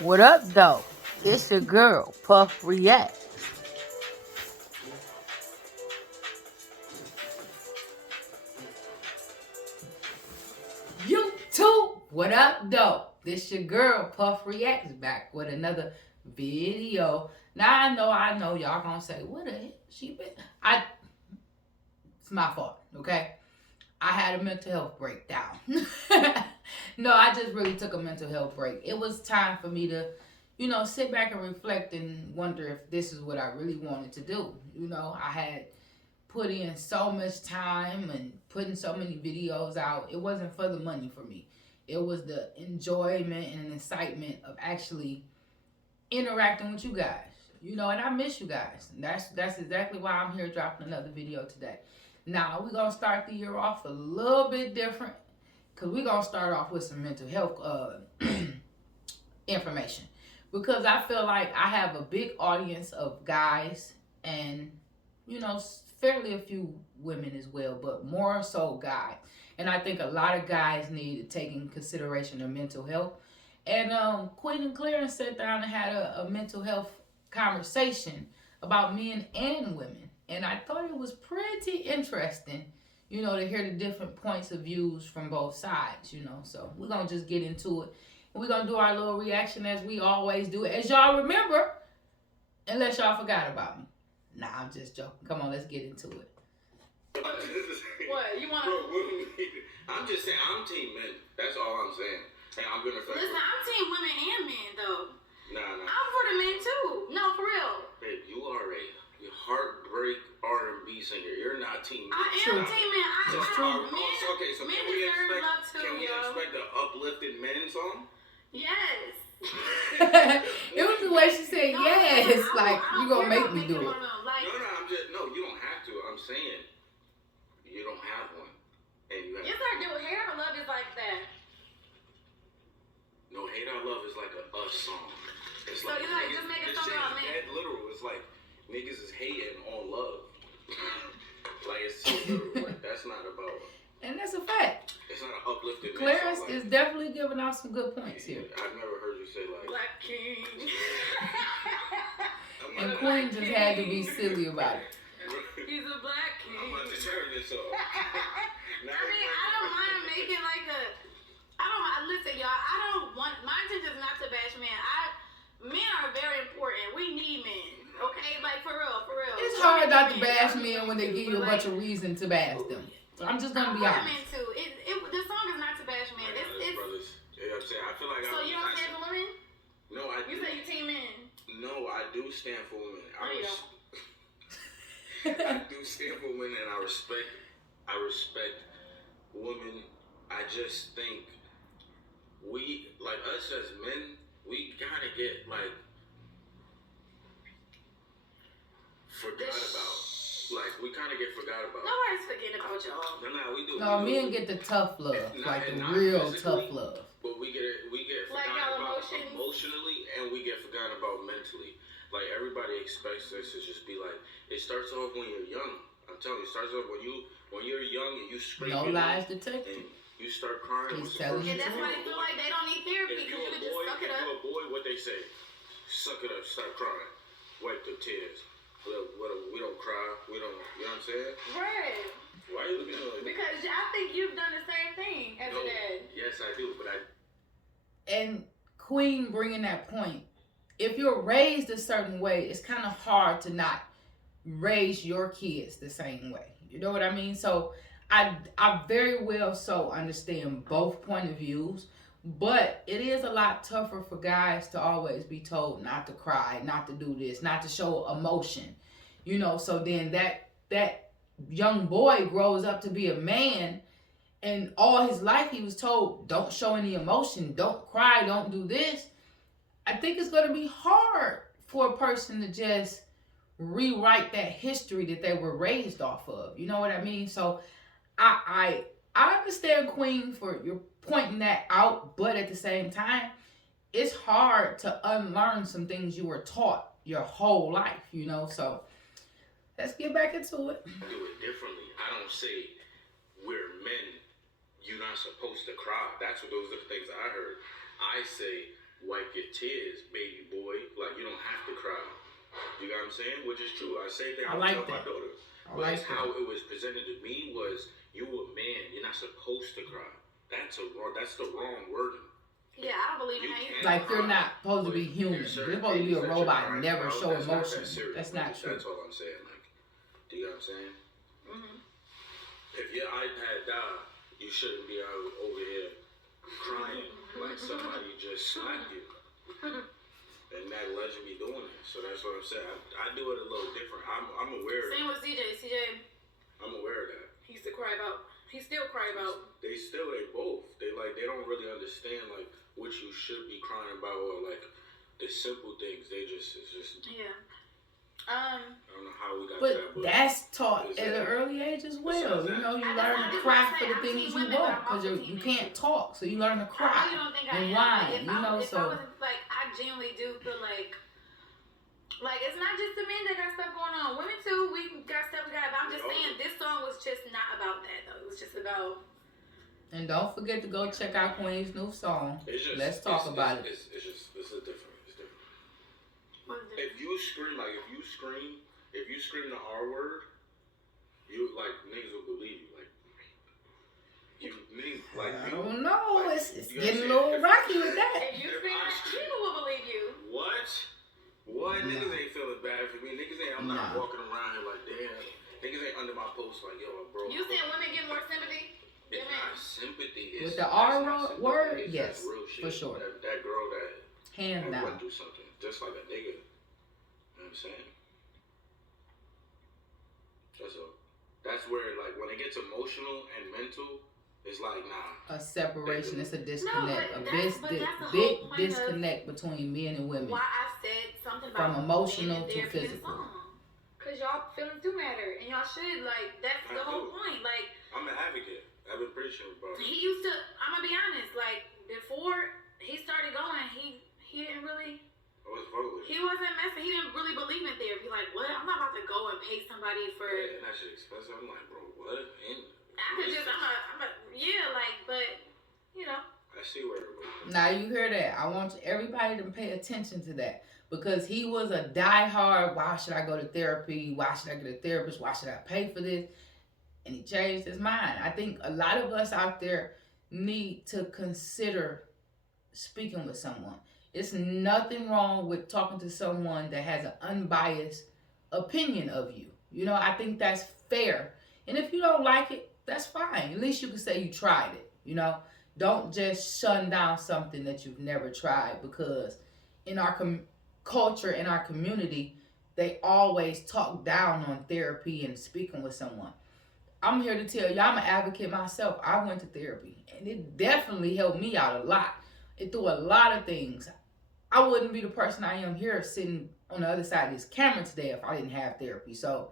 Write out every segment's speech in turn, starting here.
What up, though? It's your girl, Puff React. YouTube, what up, though? This your girl, Puff Reacts, back with another video. Now I know, y'all gonna say, what the heck she been? It's my fault, okay? I had a mental health breakdown. No, I just really took a mental health break. It was time for me to, sit back and reflect and wonder if this is what I really wanted to do. I had put in so much time and putting so many videos out. It wasn't for the money for me. It was the enjoyment and excitement of actually interacting with you guys. And I miss you guys. That's exactly why I'm here dropping another video today. Now, we're going to start the year off a little bit different because we're going to start off with some mental health information. Because I feel like I have a big audience of guys and, fairly a few women as well, but more so guys. And I think a lot of guys need to take in consideration their mental health. And Queen and Clarence sat down and had a mental health conversation about men and women. And I thought it was pretty interesting, to hear the different points of views from both sides, So we're going to just get into it. And we're going to do our little reaction as we always do. As y'all remember, unless y'all forgot about me. Nah, I'm just joking. Come on, let's get into it. What? You want to... I'm just saying, I'm team men. That's all I'm saying. And I'm going to... Listen, I'm team women and men, though. Nah. I'm for the men, too. No, for real. Babe, you are a heartbreak R&B singer. You're not team men. I am team men. Okay, so men can we deserve love, too, can we expect an uplifted men song? Yes. It was the way she said yes. Like, you gonna make me do it. No, you don't have to. I'm saying you don't have one. And you have yes, I do. Hate Our Love is like that. No, Hate Our Love is like a us song. It's so you like just make a song about men. It's literal. It's like niggas is hating on love. Like it's so literal. Like that's not about. And that's a fact. It's not an uplifted. Clarence is definitely giving out some good points here. I've never heard you say like Black King. And Queen just had to be silly about it. He's a black king. I'm about to turn this off. I don't mind making like a. Listen, y'all. I don't want. My intention is not to bash men. Men are very important. We need men. Okay, like for real. It's hard not to bash men when they give you a bunch of reason to bash them. So I'm just gonna be honest. Men too. The song is not to bash men. Brothers. Yeah, I'm saying. I feel like. So you don't stand for women? No, I. You say you team men. No, I do stand for women. No, you don't. I do stand for women, and I respect women. I just think we, like us as men, we gotta get like forgot about. Like we kind of get forgot about. Nobody's forgetting about y'all. No, we do. No, men get the tough love, like the real tough love. But we get like forgotten about emotions. Emotionally, and we get forgotten about mentally. Like everybody expects us to just be like. It starts off when you're young. I'm telling you, it starts off when you're young and you scream. No lies detected. You start crying. He's telling you. And that's why they feel like they don't need therapy because you can just suck it up. If you're a boy, what they say? Suck it up. Stop crying. Wipe the tears. We don't cry. We don't. You know what I'm saying? Right. Why are you looking at me like that? Because I think you've done the same thing as a dad. Yes, I do, but I. And Queen bringing that point. If you're raised a certain way, it's kind of hard to not raise your kids the same way. You know what I mean? So I very well so understand both point of views, but it is a lot tougher for guys to always be told not to cry, not to do this, not to show emotion. So then that young boy grows up to be a man, and all his life he was told, don't show any emotion, don't cry, don't do this. I think it's going to be hard for a person to just rewrite that history that they were raised off of. You know what I mean? So I understand, Queen, for you're pointing that out, but at the same time, it's hard to unlearn some things you were taught your whole life, So let's get back into it. I do it differently. I don't say we're men, you're not supposed to cry. Those are the things I heard. I say wipe your tears, baby boy. Like, you don't have to cry. You know what I'm saying? Which is true. I say that I I like tell my that. daughter. I But like it's that. how it was presented to me was, you a man, you're not supposed to cry. That's the wrong wording. Yeah, I don't believe in You that either. can't Like you're cry, not supposed to but be human. there's You're certain supposed to be a things that you're robot, crying never about show that's not emotion. that serious, That's not maybe. true. That's all I'm saying. Like, do you know what I'm saying? Mm-hmm. If your iPad died, you shouldn't be out over here crying like somebody just slapped you. And that legend be doing it. So that's what I'm saying. I do it a little different. I'm aware of Same with CJ. CJ, I'm aware of that. he used to cry about. He still cry about. They both. They don't really understand like what you should be crying about or like the simple things. It's just Yeah. I don't know how we got But that, but that's taught at an early age as well. You know, you learn to cry for the things you want because you can't talk, so you learn to I cry really don't think I and am. whine. Like, You know, if I so wasn't, like, I genuinely do feel like it's not just the men that got stuff going on. Women too, we got stuff we got. But I'm just saying, this song was just not about that though. It was just about. and don't forget to go check out Queen's new song. it's just, Let's talk about it. It's different. It's different. What is it? If you scream the R word, you like niggas will believe you. Like you niggas like I you. don't know. Like, It's you getting a understand? little rocky with that. If you scream that, people will believe you. What? What? Nah. Niggas ain't feeling bad for me. Niggas ain't. I'm not Nah. walking around here like damn. Niggas ain't under my post like yo, bro. You saying women get more sympathy? It's Than men? not sympathy. With It's, the that's R not sympathy. word, It's yes, that real shit. for sure. That girl that Hands went down. through something, just like a nigga. You know what I'm saying? That's all. That's where like when it gets emotional and mental, it's like nah. A separation. It's a disconnect. but A that's the whole big point of disconnect between men and women. Why I said something From about emotional men and to therapy in the physical. song. Cause y'all feelings do matter, and y'all should that's the whole point. Like I'm an advocate. I've been preaching about it. he used to. I'm gonna be honest. Like before he started going, he didn't really. I was voting. He wasn't messing. He didn't really believe in therapy. Like what? I'm not about to go and pay somebody for. Yeah, and that shit expensive. I'm like, bro, what? And I could just. Yeah, like, but you know. I see where it was. Now you hear that. I want everybody to pay attention to that. Because he was a diehard, why should I go to therapy? Why should I get a therapist? Why should I pay for this? And he changed his mind. I think a lot of us out there need to consider speaking with someone. It's nothing wrong with talking to someone that has an unbiased opinion of you. You know, I think that's fair. And if you don't like it, that's fine. At least you can say you tried it. You know, don't just shun down something that you've never tried, because in our culture, in our community, they always talk down on therapy and speaking with someone. I'm here to tell you, I'm an advocate myself. I went to therapy and it definitely helped me out a lot. It threw a lot of things. I wouldn't be the person I am here sitting on the other side of this camera today if I didn't have therapy. So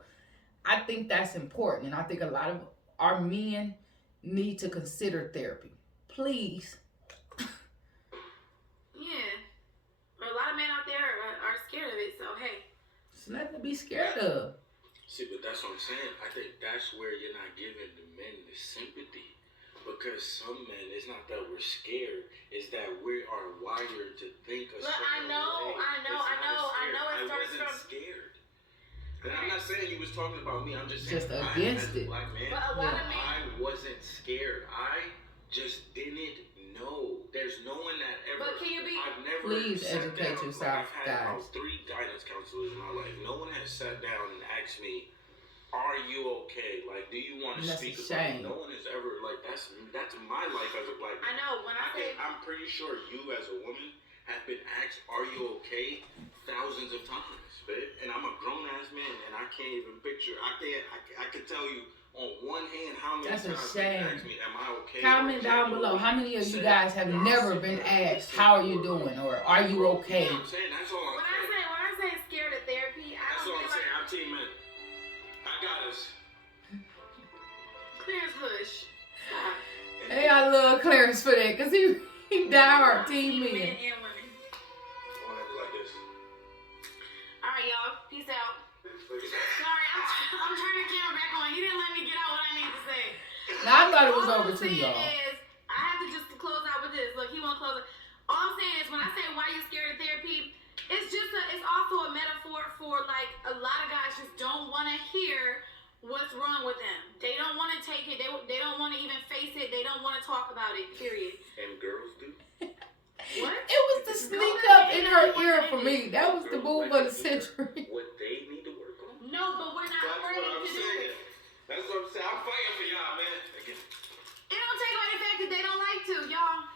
I think that's important, and I think a lot of our men need to consider therapy. Please. Yeah. But a lot of men out there are scared of it, so hey. It's nothing to be scared of. See, but that's what I'm saying. I think that's where you're not giving the men the sympathy. Because some men, it's not that we're scared, it's that we are wired to think a Look, certain way. I started wasn't from scared. And I'm not saying you was talking about me, I'm just saying Just I, against as a it. black man, But a lot of men. I wasn't scared. I just didn't know. There's no one that ever. But can you be? I've never Please sat educate down. yourself, I've had guys. about 3 guidance counselors in my life. No one has sat down and asked me, "Are you okay? Like, do you want to That's speak a about shame. it?" No one has ever like that's my life as a black I man. know when I say. I'm pretty sure you as a woman have been asked, "Are you okay?" thousands of times, babe. And I'm a grown ass man, and I can't even picture. I can tell you on one hand how many That's a times shame. they asked me, "Am I okay?" Comment down below. How many of you guys have never been asked, how are you doing? Or are you okay? You know what I'm saying? That's all I'm When saying. I say scared of therapy, I That's don't all I'm feel saying. like. I'm team men. I got us. Clarence, hush. Stop. Hey, I love Clarence for that, because he diehard team Men men. and women. I want to do like this. All right, y'all. Peace out. Sorry, I'm turning the camera back on. He didn't let me get out what I need to say. Now, I thought it was All over I'm too, saying y'all. is, I have to just close out with this. Look, he won't close it. All I'm saying is, when I say why hear what's wrong with them. They don't want to take it. They don't want to even face it. They don't want to talk about it, period. And girls do. What? It was the sneak up in her ear for me. That was the move of the century. What they need to work on. No, but we're not That's ready what I'm to do saying. it. That's what I'm saying. I'm fighting for y'all, man. Again. It don't take away the fact that they don't like to, y'all.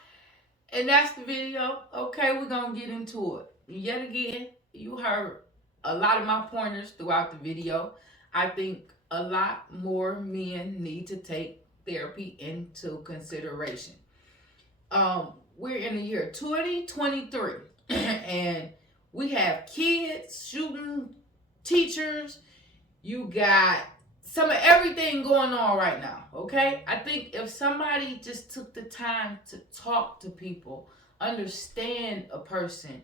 And that's the video. Okay, we're going to get into it. Yet again, you heard a lot of my pointers throughout the video. I think a lot more men need to take therapy into consideration. We're in the year 2023 and we have kids shooting teachers. You got some of everything going on right now, okay? I think if somebody just took the time to talk to people, understand a person,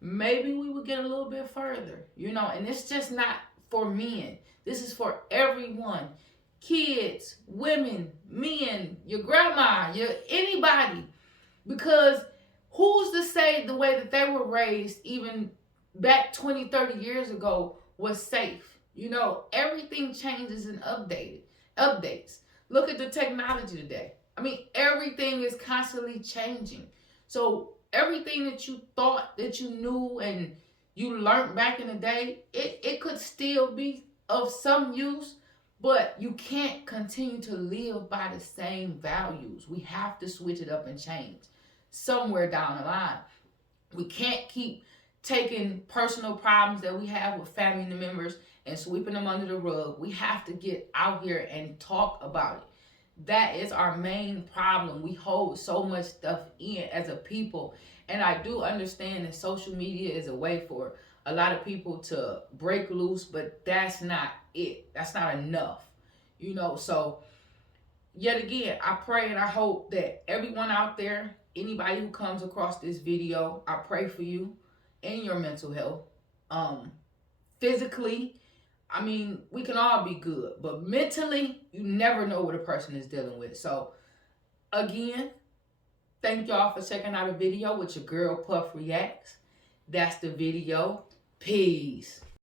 maybe we would get a little bit further, you know? And it's just not for men. This is for everyone. Kids, women, men, your grandma, anybody. Because who's to say the way that they were raised even back 20, 30 years ago was safe? You know, everything changes and updates. Look at the technology today. I mean, everything is constantly changing. So everything that you thought that you knew and you learned back in the day, it could still be of some use, but you can't continue to live by the same values. We have to switch it up and change somewhere down the line. We can't keep taking personal problems that we have with family members and sweeping them under the rug. We have to get out here and talk about it. That is our main problem. We hold so much stuff in as a people. And I do understand that social media is a way for a lot of people to break loose, but that's not it. That's not enough. You know, so yet again, I pray and I hope that everyone out there, anybody who comes across this video, I pray for you and your mental health. Physically, I mean, we can all be good, but mentally, you never know what a person is dealing with. So, again, thank y'all for checking out a video with your girl Puff Reacts. That's the video. Peace.